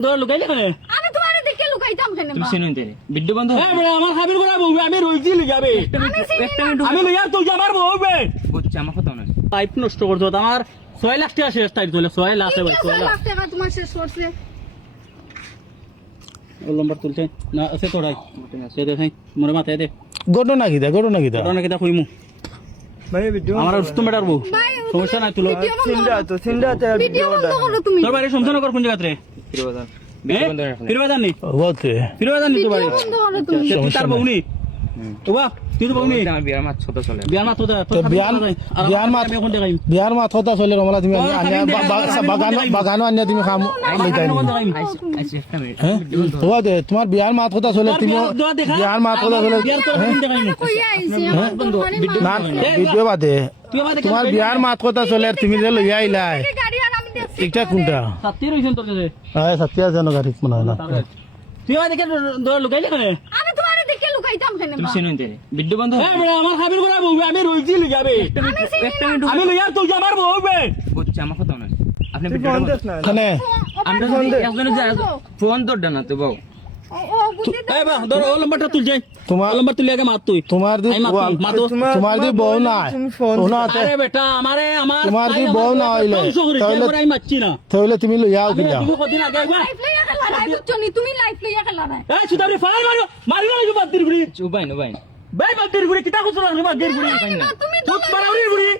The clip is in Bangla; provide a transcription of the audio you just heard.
তোর লুকাইলি কেন? আমি তোমারে দেখে লুকাইতাম কেন? তুমি শুনুন তেরে ভিডিও বন্ধ এ বড় আমার খাবির করে বউ আমি রইছি লিগাবে একটা মিনিট আমি লইয়া তুই আমার বউ বে বুঝছি আমার কথা না পাইপ নষ্ট করছো আমার 6 লাখ টাকা শেষ তাই চলে 6 লাখ ভাই 6 6 লাখ লাখ টাকা তোমার শেষ করছে। ও নম্বর তুলছে না আছে তোরাই সে দে ভাই মোরে মাথায় দে ঘটনা কিতা ঘটনা কিটা কইমু ভাই ভিডিও আমার রুস্তম বেটার বউ ভাই, সমস্যা নাই তুলো সিন্ডা ভিডিও বন্ধ করো তুমি। তোর বাড়ি সমসনগর কোন জায়গাতে রে ফিরবাদান ভিডিও বন্ধ রাখুন ফিরবাদান নি বলতে ফিরবাদান নি তোর বাড়ি ভিডিও বন্ধ করো তুমি। তুই তার বউ নি ও বাহ তুই তো বউ নি আমার বিয়ার মাছ ছোট চলে বিয়ার মা তো দা আমি এখন দেখাইম বিয়ার মাথা চলে রমলা তুমি ও, খাবি দে, বাগানো আনিয়া তুমি খাম লইতাই আইছি একটা মিনিট হ্যাঁ হওয়া দে তোমার বিয়ার মাথা চলে তুমি বিয়ার মাথা চলে বিয়ার তো দেখাইম কইয়া আইছি আমার কোম্পানি না ভিডিও বাদে তুই আমাদের তোমার বিয়ার মাথা চলে তুমি যে লইয়া আইলাই গাড়ি আর আমি দেখছি। এটা কোনটা সাথী রইছেন তোর কাছে হ্যাঁ সত্যি আছে না গাড়ি মনে হয় না তুই আমাদের দৌড় লুকাইলি কেন? আমি তোমারে দেখে লুকাইতাম কেন? তুমি শুনুন তেরে ভিডিও বন্ধ এ বড় আমার খাবির করে বউ আমি রইছি লিগাবে একটা মিনিট আমি লইয়া তুই আমার বউ বে বুঝছি আমার কথা না আপনি তুই ভিডিও ফোন বন্ধ দিস না খানে আমরা একজনের যায় ফোন ধরডা না তো বাবু ও বুঝি এ বাহ ধর ও নম্বরটা তুল যাই তোমার নম্বর তুলে আগে মাত তুই তোমার দি আমি মাত তুই, মাত তুই। তোমার দি বউ নাই তুমি ফোন ওনা আরে বেটা আমারে আমার তোমার দি বউ না হইলে তাহলে আমি মারছি না তাহলে তুমি লইয়াও কিলা তুমি কদিন আগে একবার লাইফ লইয়া খেলা নাই বুঝছো নি তুমি লাইফ লইয়া খেলা নাই। এই সুদারি ফাল মারো মারিও না বাদ দির গুড়ি উবাই নো ভাই বাই বাদ দির গুড়ি কিটা কুছরা বাদ দির গুড়ি তুমি তুই মারাউরি গুড়ি